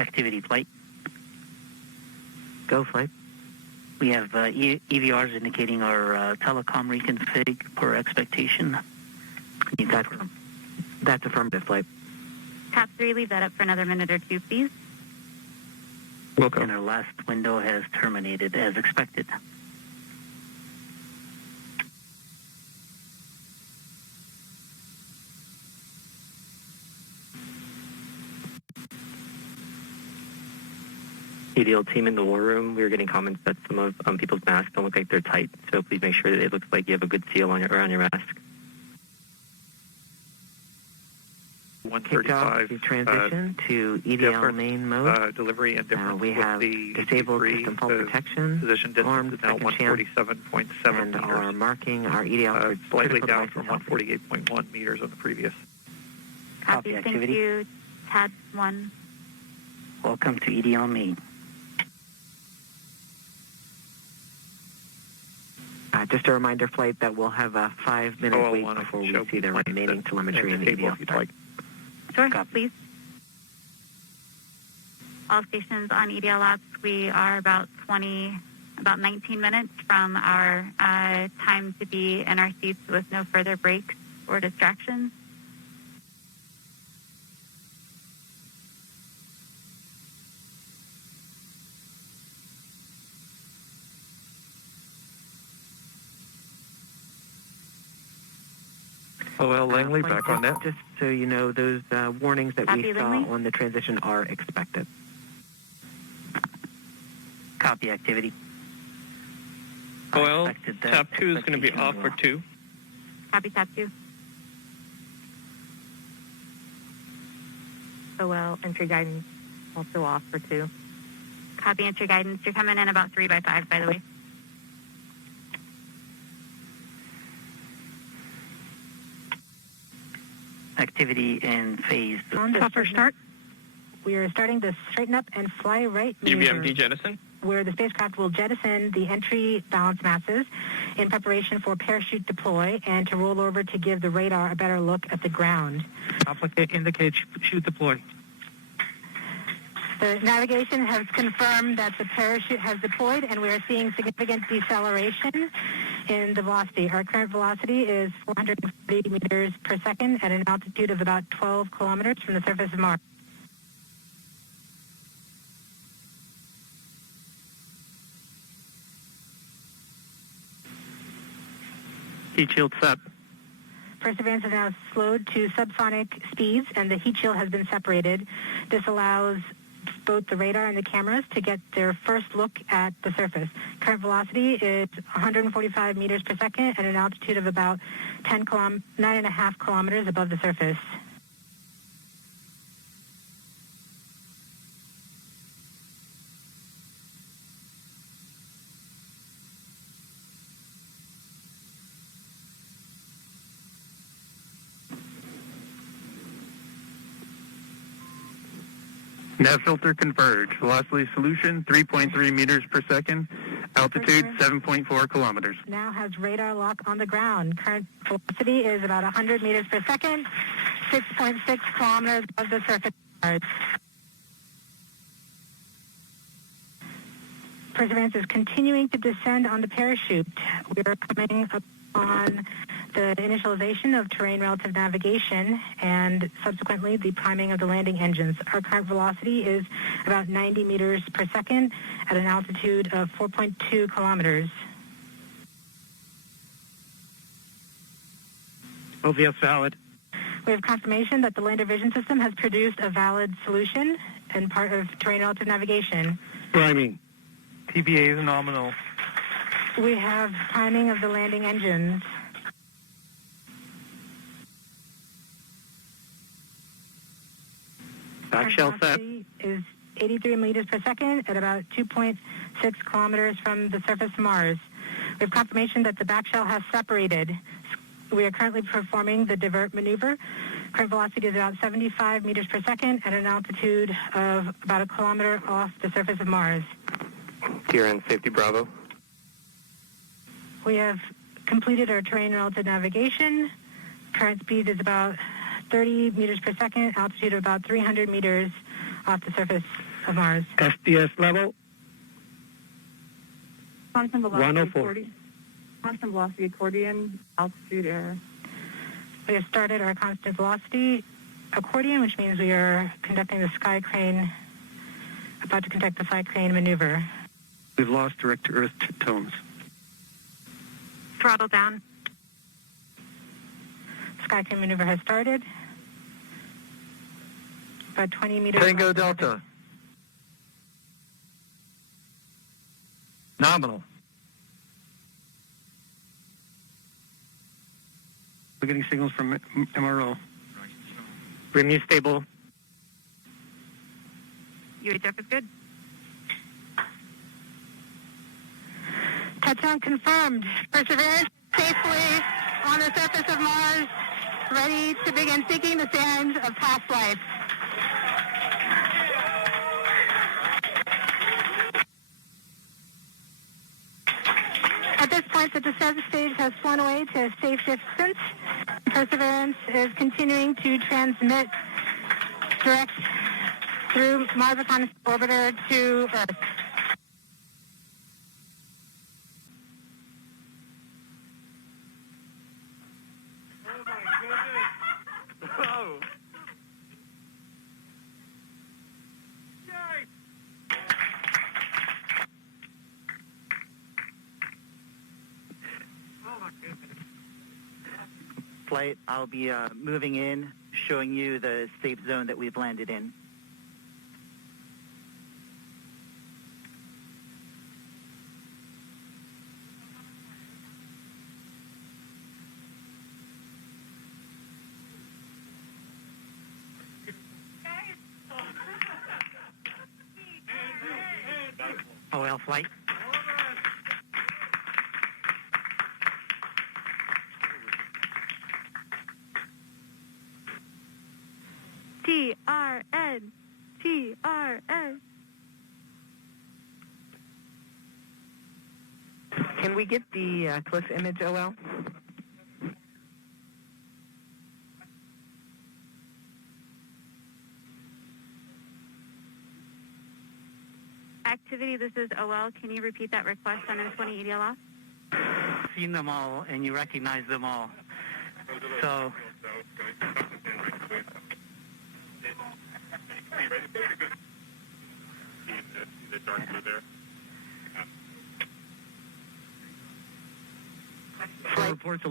Activity flight. Go flight. We have EVRs indicating our telecom reconfig per expectation. Can you confirm? That's affirmative flight. Top 3, leave that up for another minute or two, please. Welcome. And our last window has terminated as expected. EDL team in the war room, we were getting comments that some of people's masks don't look like they're tight, so please make sure that it looks like you have a good seal on around your mask. 135. The transition to EDL main mode. Delivery and difference. We have the disabled system fault protection, position distance is now 147.7 and meters. are marking our EDL slightly down from 148.1 meters on the previous. Copy, thank activity. you. TAD 1. Welcome to EDL main. Just a reminder, flight, that we'll have a 5-minute wait before we see the remaining telemetry in the EDL start. Sure, please. All stations on EDL ops, we are about 19 minutes from our time to be in our seats with no further breaks or distractions. OL Langley, back on net. Just so you know, those warnings that Copy, we saw Langley. on the transition are expected. Copy activity. Well, tab 2 is going to be off for 2. Copy, tab 2. OL entry guidance also off for 2. Copy entry guidance. You're coming in about 3 by 5, by the way. Activity in phase. Proper start. We are starting the straighten up and fly right maneuver, UBMD jettison. where the spacecraft will jettison the entry balance masses in preparation for parachute deploy and to roll over to give the radar a better look at the ground. Indicate chute deploy. The navigation has confirmed that the parachute has deployed, and we are seeing significant deceleration in the velocity. Our current velocity is 440 meters per second at an altitude of about 12 kilometers from the surface of Mars. Heat shield set. Perseverance has now slowed to subsonic speeds, and the heat shield has been separated. This allows both the radar and the cameras to get their first look at the surface. Current velocity is 145 meters per second at an altitude of about 9.5 kilometers above the surface. Nav filter converge. Velocity solution 3.3 meters per second. Altitude 7.4 kilometers. Now has radar lock on the ground. Current velocity is about 100 meters per second, 6.6 kilometers above the surface of Mars. Perseverance is continuing to descend on the parachute. We are coming up on the initialization of terrain relative navigation and subsequently the priming of the landing engines. Our current velocity is about 90 meters per second at an altitude of 4.2 kilometers. OVS valid. We have confirmation that the lander vision system has produced a valid solution and part of terrain relative navigation. Priming. TBA is nominal. We have priming of the landing engines. Back shell set. Is 83 meters per second at about 2.6 kilometers from the surface of Mars. We have confirmation that the back shell has separated. We are currently performing the divert maneuver. Current velocity is about 75 meters per second at an altitude of about a kilometer off the surface of Mars. Here in Safety Bravo. We have completed our terrain relative navigation. Current speed is about 30 meters per second, altitude of about 300 meters off the surface. of Mars. SDS level Constant velocity 104. accordion. Constant velocity accordion, altitude error. We have started our constant velocity accordion, which means we are conducting the sky crane, about to conduct the sky crane maneuver. We've lost direct-to-Earth tones. Throttle down. Sky crane maneuver has started. About 20 meters. Tango Delta. Nominal. We're getting signals from MRO. Renew stable. UHF is good. Touchdown confirmed. Perseverance safely on the surface of Mars, ready to begin seeking the sands of past life. At this point, the descent stage has flown away to a safe distance. Perseverance is continuing to transmit direct through Mars Reconnaissance Orbiter to Earth. Flight, I'll be moving in, showing you the safe zone that we've landed in. OL flight. TRN. TRN. Can we get the cliff image, OL? Activity, this is OL. Can you repeat that request on N20 EDL off? Seen them all, and you recognize them all. So. Reports